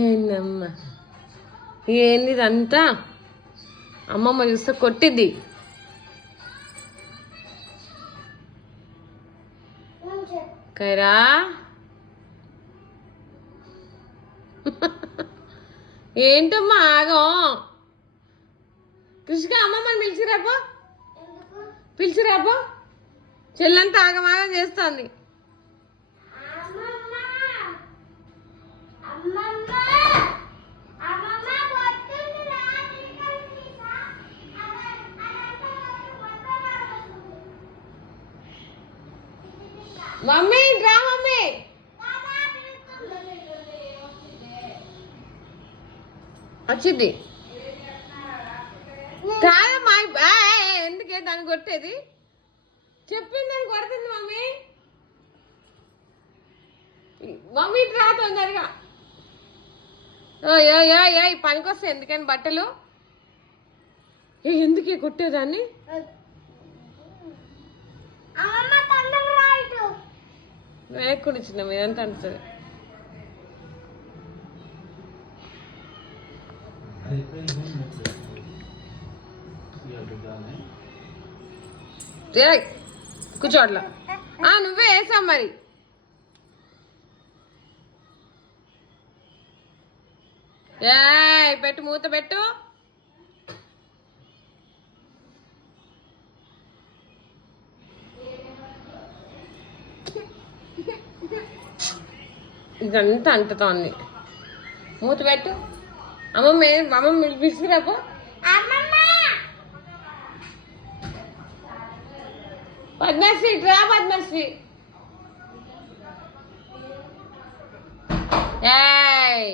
ఏందమ్మా ఏంది ఇదంతా? అమ్మమ్మ చూస్తే కొట్టిద్ది. కైరా ఏంటమ్మా ఆగం? కృషిక అమ్మమ్మని పిలిచిరాపో చెల్లంతా ఆగమాగం చేస్తుంది. మమ్మీ రా మమ్మీ. వచ్చింది కాదమ్మా. ఎందుకే దాన్ని కొట్టేది? చెప్పింది దాన్ని కొడుతుంది మమ్మీ. మమ్మీ రా తొందరగా. పనికొస్తే ఎందుకని బట్టలు ఎందుకే కొట్టేదాన్ని? వేయకుండా చిన్న మీదంతా అంటుంది. కూర్చోట్లా నువ్వే వేసావు మరి. పెట్టు మూత పెట్టు. ఇదంతా అంటుతోంది. మూత పెట్టు. అమ్మమ్మ విసిరాపో. పద్మశ్రీ రా పద్మశ్రీ. ఏయ్